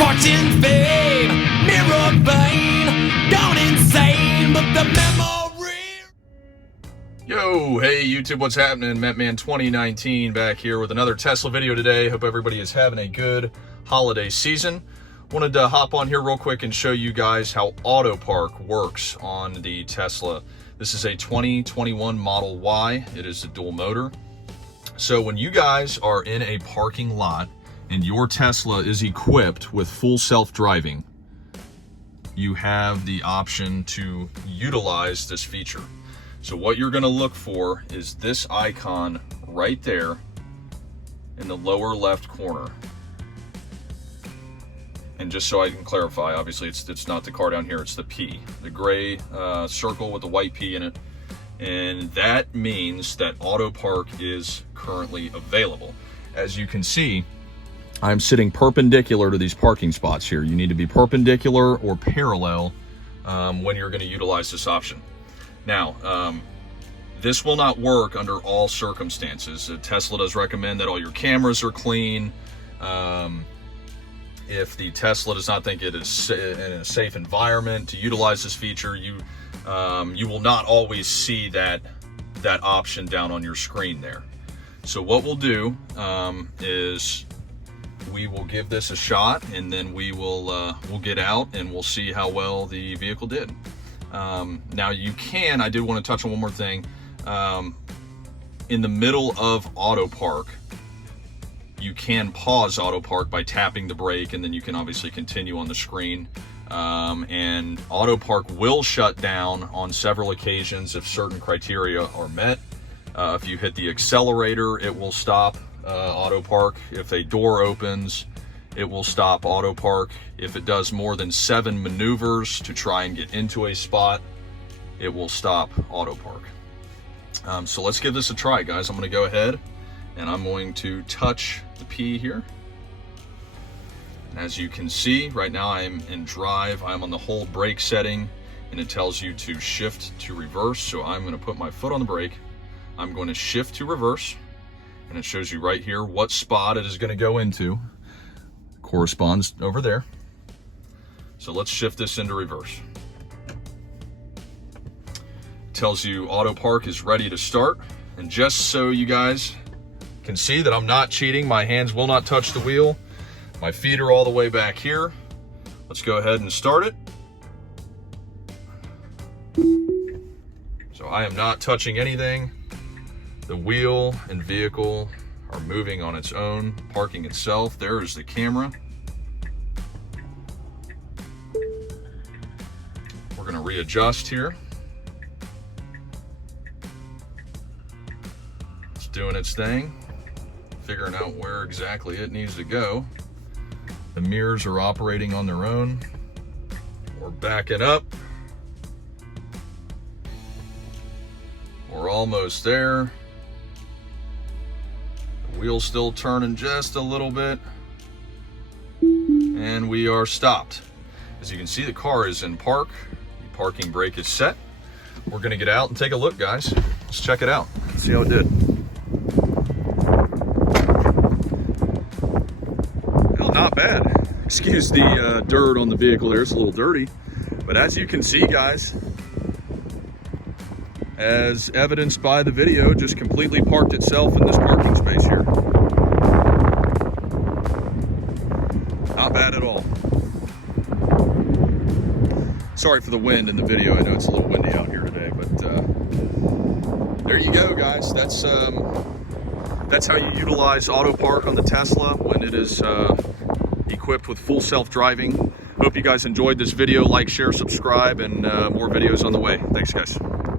Fortune, fame, mirror vein, gone insane, but the memory. Yo, hey YouTube, what's happening? Metman 2019 back here with another Tesla video today. Hope everybody is having a good holiday season. Wanted to hop on here real quick and show you guys how Autopark works on the Tesla. This is a 2021 Model Y. It is a dual motor. So when you guys are in a parking lot and your Tesla is equipped with full self-driving, you have the option to utilize this feature. So what you're going to look for is this icon right there in the lower left corner. And just so I can clarify, obviously it's not the car down here, it's the P, the gray circle with the white P in it. And that means that Autopark is currently available. As you can see, I'm sitting perpendicular to these parking spots here. You need to be perpendicular or parallel when you're going to utilize this option. Now, this will not work under all circumstances. Tesla does recommend that all your cameras are clean. If the Tesla does not think it is in a safe environment to utilize this feature, you will not always see that option down on your screen there. So what we'll do is we will give this a shot, and then we'll get out and we'll see how well the vehicle did. Now I did want to touch on one more thing. In the middle of Autopark, you can pause Autopark by tapping the brake, and then you can obviously continue on the screen. And Autopark will shut down on several occasions if certain criteria are met. If you hit the accelerator, it will stop Autopark. If a door opens, it will stop Autopark. If it does more than 7 maneuvers to try and get into a spot, it will stop Autopark. So let's give this a try, guys. I'm going to go ahead and I'm going to touch the P here. As you can see, right now I'm in drive. I'm on the hold brake setting, and it tells you to shift to reverse. So I'm going to put my foot on the brake. I'm going to shift to reverse, and it shows you right here what spot it is going to go into. Corresponds over there. So let's shift this into reverse. It tells you Autopark is ready to start. And just so you guys can see that I'm not cheating, my hands will not touch the wheel. My feet are all the way back here. Let's go ahead and start it. So I am not touching anything. The wheel and vehicle are moving on its own, parking itself. There is the camera. We're going to readjust here. It's doing its thing, figuring out where exactly it needs to go. The mirrors are operating on their own. We're backing up. We're almost there. The wheel's still turning just a little bit. And we are stopped. As you can see, the car is in park. The parking brake is set. We're gonna get out and take a look, guys. Let's check it out. Let's see how it did. Not bad. Excuse the dirt on the vehicle there, it's a little dirty. But as you can see, guys, as evidenced by the video, just completely parked itself in this parking space here. Not bad at all. Sorry for the wind in the video. I know it's a little windy out here today, but there you go, guys. That's how you utilize Autopark on the Tesla when it is equipped with full self-driving. Hope you guys enjoyed this video. Like, share, subscribe, and more videos on the way. Thanks, guys.